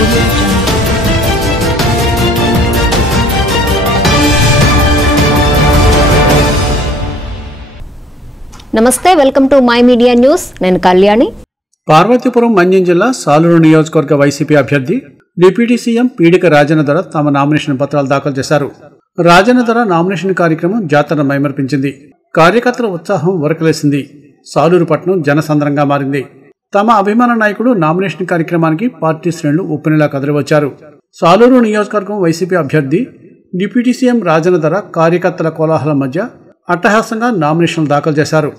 నమస్తే, welcome to my media news. నేను కళ్యాణి. పార్వతీపురం మన్యం జిల్లా సాలూరు నియోజకవర్గ వైసీపీ అభ్యర్థి డిప్యూటీ సీఎం పీడిక రాజన్నధర తమ నామినేషన్ పత్రాలు దాఖలు చేశారు. రాజన్నధర నామినేషన్ కార్యక్రమం జాతర మైమర్పించింది. కార్యకర్తల ఉత్సాహం ఉరకలేసింది. సాలూరు పట్టణం జనసంద్రంగా మారింది. తమ అభిమాన నాయకుడు నామినేషన్ కార్యక్రమానికి పార్టీ శ్రేణులు ఉప్పెనలా కదిలివచ్చారు. సాలూరు నియోజకవర్గం వైసీపీ అభ్యర్థి డిప్యూటీ సీఎం రాజన్నధర కార్యకర్తల కోలాహలం మధ్య అట్టహాసంగా నామినేషన్లు దాఖలు చేశారు.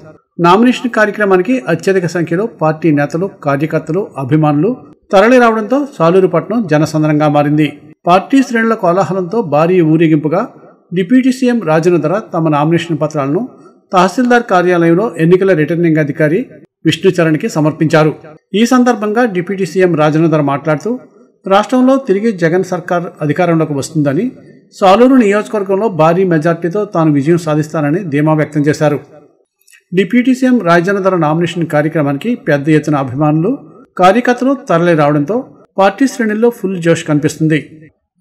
నామినేషన్ కార్యక్రమానికి అత్యధిక సంఖ్యలో పార్టీ నేతలు, కార్యకర్తలు, అభిమానులు తరలి రావడంతో సాలూరు పట్టణం జనసంద్రంగా మారింది. పార్టీ శ్రేణుల కోలాహలంతో భారీ ఊరేగింపుగా డిప్యూటీ సీఎం రాజన్నధర తమ నామినేషన్ పత్రాలను తహసీల్దార్ కార్యాలయంలో ఎన్నికల రిటర్నింగ్ అధికారి విష్ణుచరణ్కి సమర్పించారు. ఈ సందర్భంగా డిప్యూటీ సీఎం రాజన్నధర మాట్లాడుతూ రాష్ట్రంలో తిరిగి జగన్ సర్కార్ అధికారంలోకి వస్తుందని, సాలూరు నియోజకవర్గంలో భారీ మెజార్టీతో తాను విజయం సాధిస్తానని ధీమా వ్యక్తం చేశారు. డిప్యూటీ సీఎం రాజన్నధర నామినేషన్ కార్యక్రమానికి పెద్ద ఎత్తున అభిమానులు, కార్యకర్తలు తరలి రావడంతో పార్టీ శ్రేణుల్లో ఫుల్ జోష్ కనిపిస్తుంది.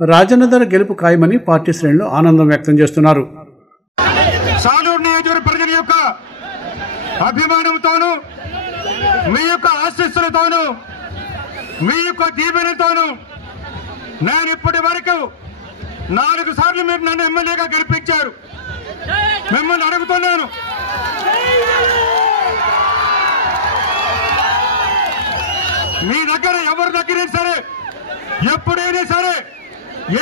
రాజన్నధర గెలుపు ఖాయమని పార్టీ శ్రేణులు ఆనందం వ్యక్తం చేస్తున్నారు. సాలూరు నియోజకవర్గ ప్రజల యొక్క అభిమానంతోనూ, మీ యొక్క ఆశీస్సులతోనూ, మీ యొక్క దీవెనతోనూ నేను ఇప్పటి వరకు 4 సార్లు మీరు నన్ను ఎమ్మెల్యేగా గెలిపించారు. మిమ్మల్ని అడుగుతున్నాను, మీ దగ్గర ఎవరి దగ్గరైనా సరే, ఎప్పుడైనా సరే,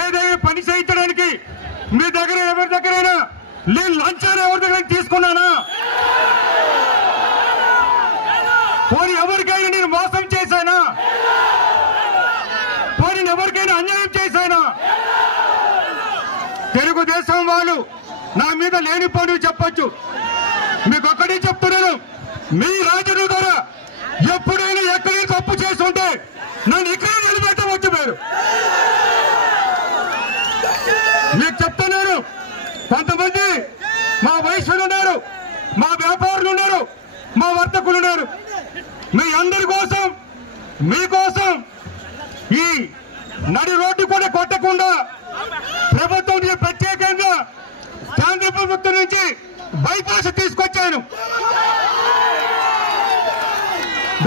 ఏదైనా పని చేయించడానికి మీ దగ్గర ఎవరి దగ్గరైనా నేను లంచాన్ని ఎవరి దగ్గర తీసుకున్నానా? పోనీ ఎవరికైనా నేను మోసం చేశానా? పోనీ ఎవరికైనా అన్యాయం చేశానా? తెలుగుదేశం వాళ్ళు నా మీద లేని పనులు చెప్పొచ్చు. మీకు ఒక్కడే చెప్తున్నాను, మీ రాజన్నధర ఎప్పుడైనా ఎక్కడైనా తప్పు చేస్తుంటే నన్ను ఇక్కడే నిలబెట్టవచ్చు. మీకు చెప్తున్నాను, కొంతమంది మా వయసులు ఉన్నారు, మా వ్యాపారులు ఉన్నారు, మా వర్తకులు ఉన్నారు. మీ అందరి కోసం, మీకోసం ఈ నడి రోడ్డు కూడా కొట్టకుండా ప్రభుత్వం ప్రత్యేకంగా కేంద్ర ప్రభుత్వం నుంచి బైపాస్ తీసుకొచ్చాను.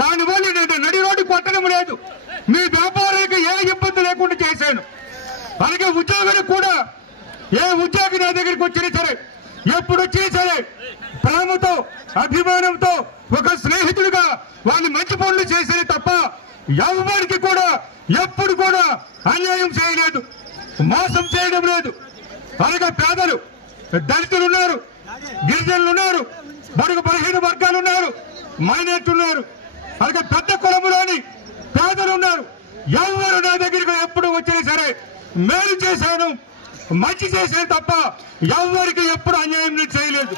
దానివల్ల నేను నడి రోడ్డు కొట్టడం లేదు, మీ వ్యాపారానికి ఏ ఇబ్బంది లేకుండా చేశాను. అలాగే ఉద్యోగులకు కూడా, ఏ ఉద్యోగి నా దగ్గరికి వచ్చినా సరే, ఎప్పుడు వచ్చినా సరే ప్రేమతో, అభిమానంతో, ఒక స్నేహితుడిగా వాళ్ళు మంచి పనులు చేసేది తప్ప ఎవరికి కూడా ఎప్పుడు కూడా అన్యాయం చేయలేదు, మోసం చేయడం లేదు. అలాగే పేదలు, దళితులు ఉన్నారు, గిరిజనులు ఉన్నారు, బడుగు బలహీన వర్గాలు ఉన్నారు, మైనార్టీలు ఉన్నారు, అలాగే పెద్ద కులములోని పేదలు ఉన్నారు. ఎవరు నా దగ్గరికి ఎప్పుడు వచ్చినా సరే మేలు చేశాను, మంచి చేశాను తప్ప ఎవరికి ఎప్పుడు అన్యాయం చేయలేదు.